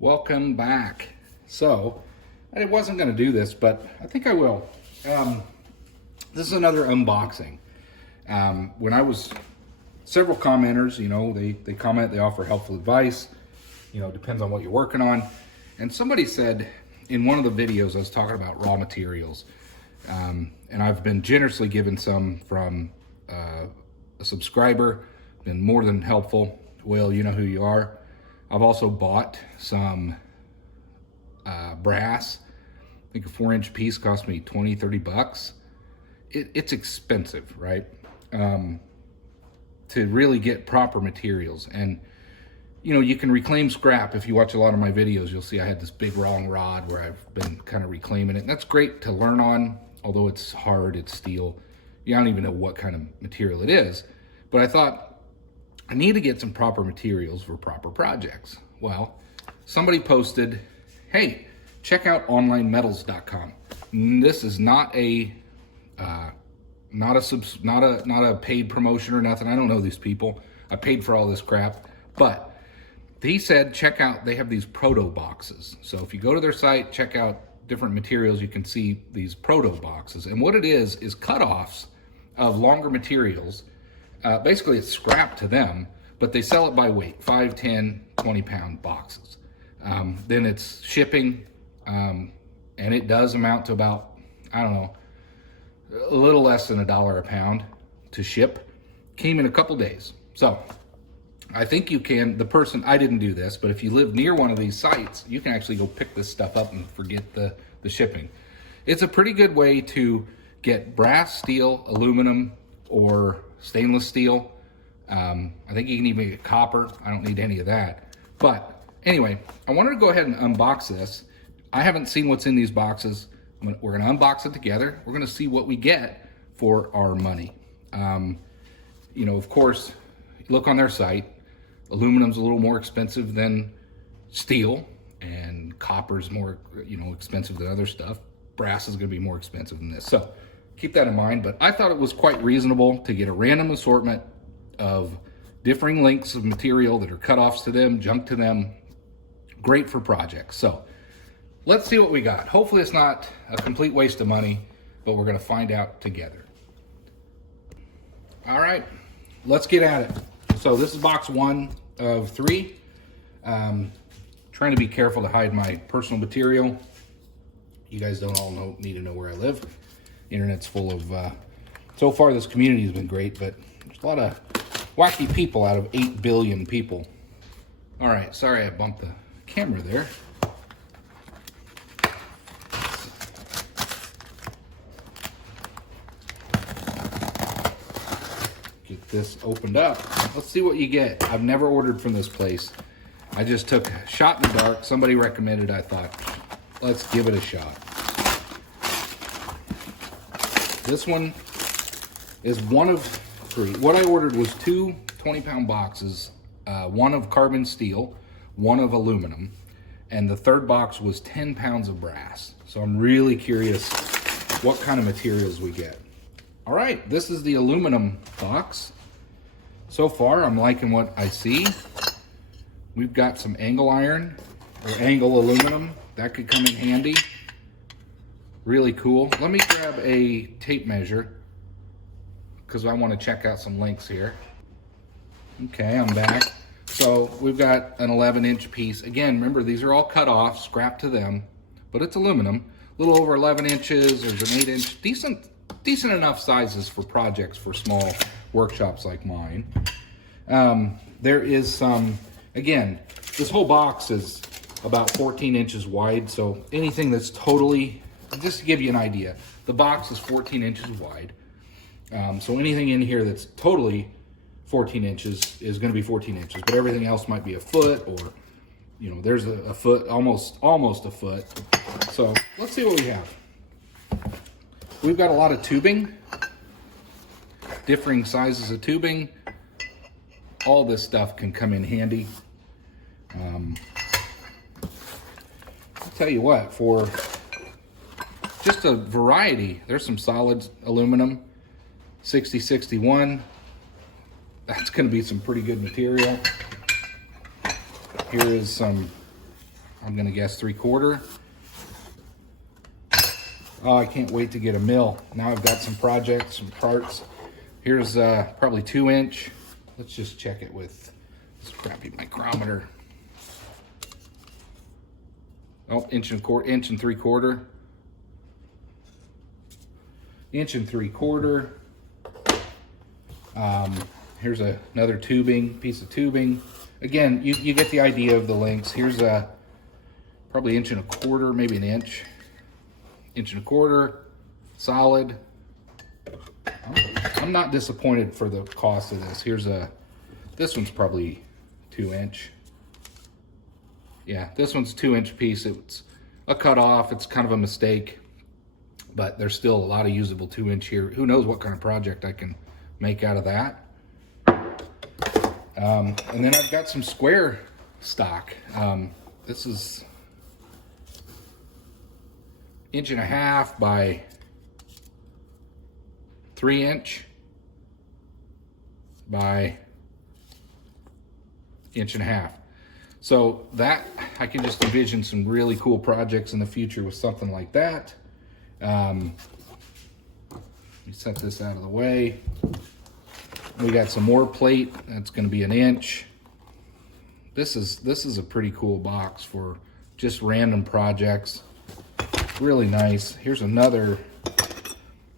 Welcome back. So, I wasn't going to do this, but I think I will. This is another unboxing. When I was, several commenters, they comment, they offer helpful advice, depends on what you're working on. And somebody said in one of the videos, I was talking about raw materials. And I've been generously given some from a subscriber, been more than helpful. Will, you know who you are. I've also bought some brass. I think a 4-inch piece cost me 20, 30 bucks. It's expensive, right? To really get proper materials. And, you can reclaim scrap. If you watch a lot of my videos, you'll see I had this big long rod where I've been kind of reclaiming it. And that's great to learn on, although it's hard, it's steel. I don't even know what kind of material it is. But I thought, I need to get some proper materials for proper projects. Well, somebody posted, hey, check out onlinemetals.com. This is not a paid promotion or nothing. I don't know these people. I paid for all this crap, but he said check out. They have these Protoboxes. So if you go to their site, check out different materials, you can see these Protoboxes. And what it is cutoffs of longer materials. Basically it's scrap to them, but they sell it by weight, 5, 10, 20 pound boxes. Then it's shipping, and it does amount to about, I don't know, a little less than $1 a pound to ship. Came in a couple days. So I think you can, I didn't do this, but if you live near one of these sites, you can actually go pick this stuff up and forget the shipping. It's a pretty good way to get brass, steel, aluminum, or stainless steel. I think you can even get copper. I don't need any of that. But anyway, I wanted to go ahead and unbox this. I haven't seen what's in these boxes. We're going to unbox it together. We're going to see what we get for our money. Of course, look on their site. Aluminum's a little more expensive than steel, and copper's more, expensive than other stuff. Brass is going to be more expensive than this. So keep that in mind, but I thought it was quite reasonable to get a random assortment of differing lengths of material that are cutoffs to them, junk to them. Great for projects. So let's see what we got. Hopefully it's not a complete waste of money, but we're going to find out together. All right, let's get at it. So this is box 1 of 3. Trying to be careful to hide my personal material. You guys don't all need to know where I live. Internet's full of, so far this community has been great, but there's a lot of wacky people out of 8 billion people. All right, sorry I bumped the camera there. Get this opened up. Let's see what you get. I've never ordered from this place. I just took a shot in the dark. Somebody recommended, I thought, let's give it a shot. This one is 1 of 3. What I ordered was 2 20-pound boxes, 1 of carbon steel, 1 of aluminum, and the 3rd box was 10 pounds of brass. So I'm really curious what kind of materials we get. All right, this is the aluminum box. So far, I'm liking what I see. We've got some angle iron or angle aluminum. That could come in handy. Really cool. Let me grab a tape measure because I want to check out some lengths here. Okay, I'm back. So we've got an 11-inch piece. Again, remember, these are all cut off, scrap to them, but it's aluminum. A little over 11 inches. There's an 8-inch, decent enough sizes for projects for small workshops like mine. There is some, again, this whole box is about 14 inches wide, so anything that's totally, just to give you an idea, the box is 14 inches wide. So anything in here that's totally 14 inches is going to be 14 inches, but everything else might be a foot, or, there's a foot, almost a foot. So let's see what we have. We've got a lot of tubing, differing sizes of tubing. All this stuff can come in handy. I'll tell you what, for just a variety, there's some solid aluminum, 6061. That's going to be some pretty good material. Here is some I'm gonna guess 3/4. Oh, I can't wait to get a mill. Now I've got some projects, some parts. Here's probably 2-inch. Let's just check it with this crappy micrometer. Oh, 1.25 inches, 1.75 inches. 1.75 inches. Here's another piece of tubing. Again, you get the idea of the lengths. Here's probably 1.25 inches, maybe 1 inch. 1.25 inches, solid. I'm not disappointed for the cost of this. This one's probably 2-inch. Yeah, this one's a 2-inch piece. It's a cutoff. It's kind of a mistake, but there's still a lot of usable 2-inch here. Who knows what kind of project I can make out of that. And then I've got some square stock. This is 1.5 inch by 3-inch by 1.5 inch. So that, I can just envision some really cool projects in the future with something like that. Let me set this out of the way. We got some more plate. That's going to be 1 inch. This is a pretty cool box for just random projects. Really nice. Here's another.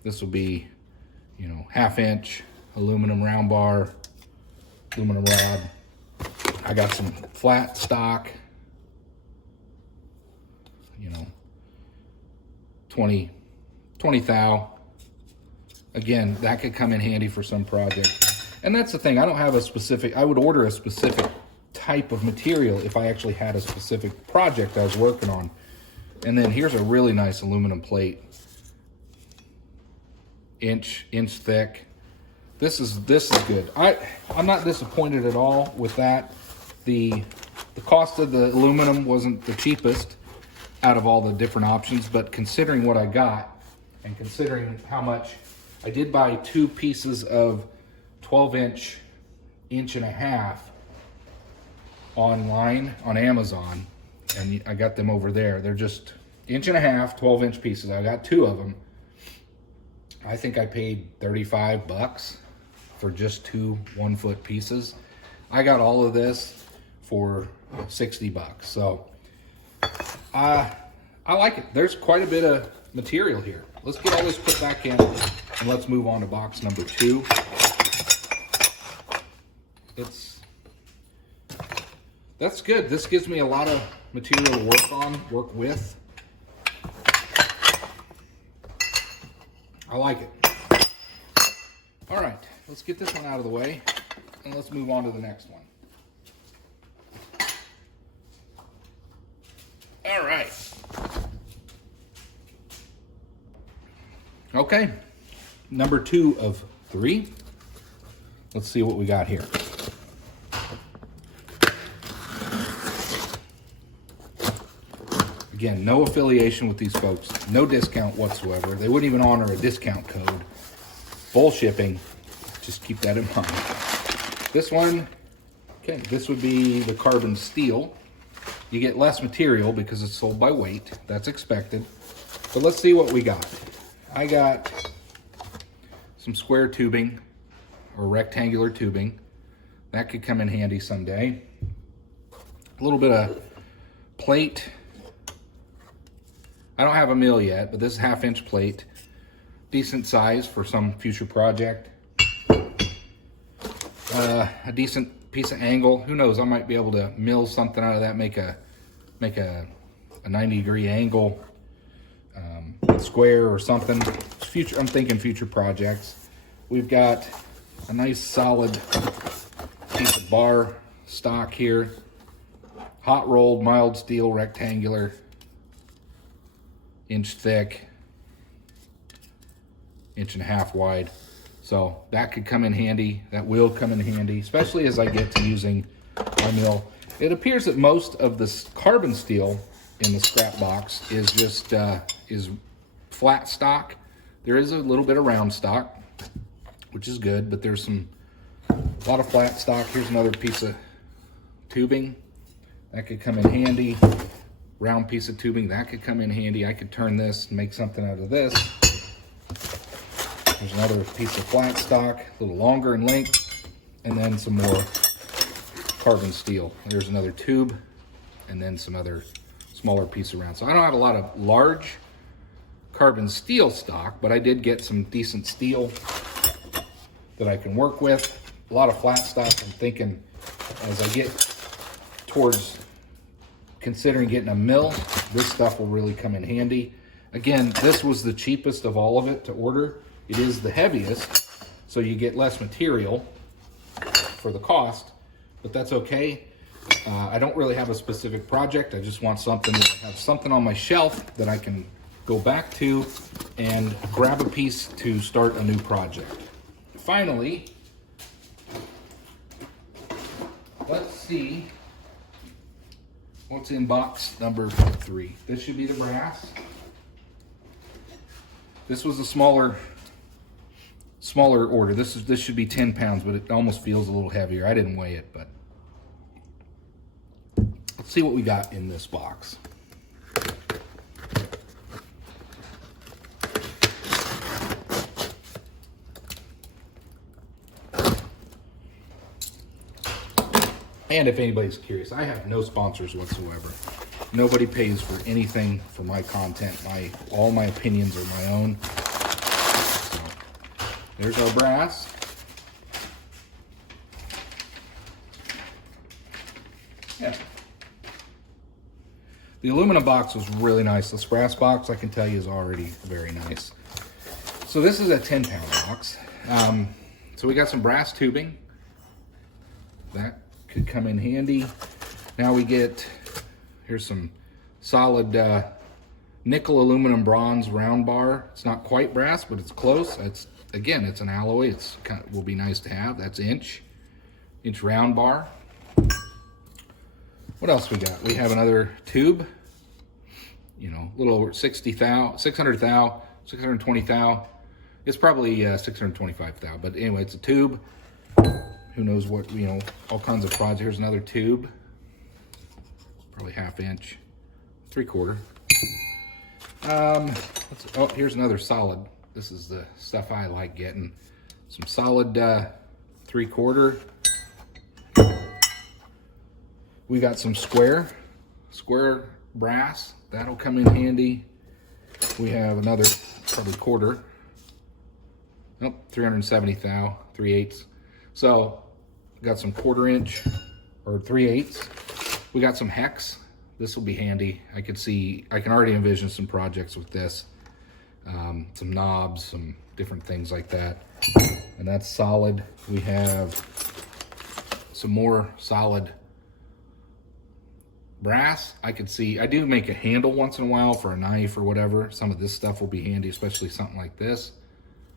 This will be, 1/2 inch aluminum round bar, aluminum rod. I got some flat stock. 20 thou. Again, that could come in handy for some project. And that's the thing, I don't have I would order a specific type of material if I actually had a specific project I was working on. And then here's a really nice aluminum plate. Inch thick. This is good. I'm not disappointed at all with that. The cost of the aluminum wasn't the cheapest out of all the different options, but considering what I got and considering how much I did buy 2 pieces of 12-inch 1.5 inch online on Amazon, and I got them over there. They're just 1.5 inch 12-inch pieces. I got 2 of them. I think I paid $35 for just 2 1-foot pieces. I got all of this for $60. So I like it. There's quite a bit of material here. Let's get all this put back in and let's move on to box number 2. That's good. This gives me a lot of material to work with. I like it. All right, let's get this one out of the way and let's move on to the next one. All right. Okay, number 2 of 3. Let's see what we got here. Again, no affiliation with these folks, no discount whatsoever. They wouldn't even honor a discount code. Full shipping, just keep that in mind. This one, okay, this would be the carbon steel. You get less material because it's sold by weight, that's expected. But let's see what we got. I got some square tubing or rectangular tubing. That could come in handy someday. A little bit of plate. I don't have a mill yet, but this is 1/2 inch plate. Decent size for some future project. A decent piece of angle. Who knows, I might be able to mill something out of that, make a 90-degree angle, square or something. I'm thinking future projects. We've got a nice solid piece of bar stock here. Hot rolled mild steel rectangular, 1 inch thick, 1.5 inch wide. So that could come in handy. That will come in handy, especially as I get to using my mill. It appears that most of this carbon steel in the scrap box is just is flat stock. There is a little bit of round stock, which is good, but there's a lot of flat stock. Here's another piece of tubing that could come in handy. round piece of tubing. That could come in handy. I could turn this and make something out of this. There's another piece of flat stock, a little longer in length, and then some more carbon steel. There's another tube, and then some other smaller piece around. So I don't have a lot of large carbon steel stock, but I did get some decent steel that I can work with. A lot of flat stock. I'm thinking as I get towards considering getting a mill, this stuff will really come in handy. Again, this was the cheapest of all of it to order. It is the heaviest, so you get less material for the cost, but that's okay. I don't really have a specific project. I just want something that I have something on my shelf that I can go back to and grab a piece to start a new project. Finally, let's see what's in box number 3. This should be the brass. This was a smaller order. This should be 10 pounds, but it almost feels a little heavier. I didn't weigh it, but let's see what we got in this box. And if anybody's curious, I have no sponsors whatsoever. Nobody pays for anything for my content. All my opinions are my own. So there's our brass. Yeah. The aluminum box was really nice. This brass box, I can tell you, is already very nice. So this is a 10-pound box. So we got some brass tubing. That could come in handy. Now we get, here's some solid nickel aluminum bronze round bar. It's not quite brass, but it's close. Again, it's an alloy. It's will be nice to have. That's inch round bar. What else we got? We have another tube. You know, a little over 60 thou, 600 thou, 620 thou. It's probably 625 thou, but anyway, it's a tube. Who knows what, you know, all kinds of projects. Here's another tube, probably 1/2 inch, 3/4. Oh, here's another solid. This is the stuff I like getting. Some solid 3/4. We got some square brass. That'll come in handy. We have another probably 1/4. Nope, 370 thou, 3/8. So got some 1/4 inch or 3/8. We got some hex. This will be handy. I can already envision some projects with this. Some knobs, some different things like that. And that's solid. We have some more solid brass. I do make a handle once in a while for a knife or whatever. Some of this stuff will be handy, especially something like this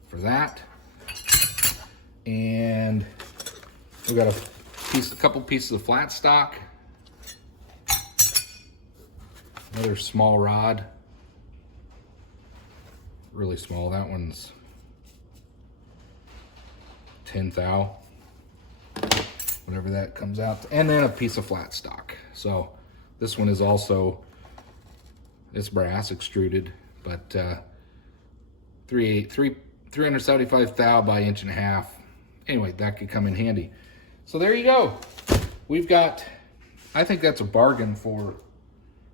for that. And we got a couple pieces of flat stock. Another small rod. Really small. That one's 10 thou. Whatever that comes out to. And then a piece of flat stock. So this one is also, it's brass extruded, but 375 thou by 1.5 inch. Anyway, that could come in handy. So there you go. We've got, I think that's a bargain for,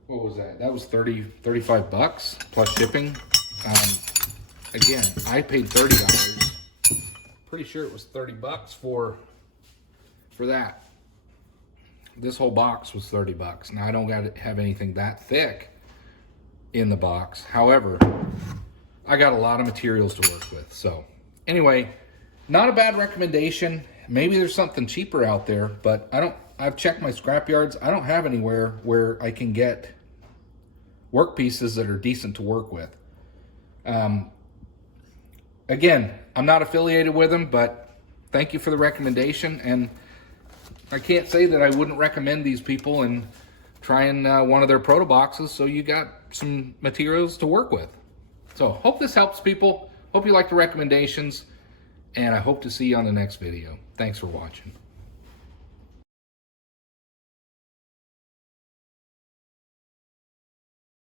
what was that? That was 35 bucks plus shipping. Again, I paid $30. Pretty sure it was 30 bucks for that. This whole box was 30 bucks. Now I don't have anything that thick in the box. However, I got a lot of materials to work with. So anyway, not a bad recommendation. Maybe there's something cheaper out there, but I've checked my scrap yards. I don't have anywhere where I can get work pieces that are decent to work with. Again, I'm not affiliated with them, but thank you for the recommendation. And I can't say that I wouldn't recommend these people and trying one of their Protoboxes, so you got some materials to work with. So hope this helps people. Hope you like the recommendations, and I hope to see you on the next video. Thanks for watching.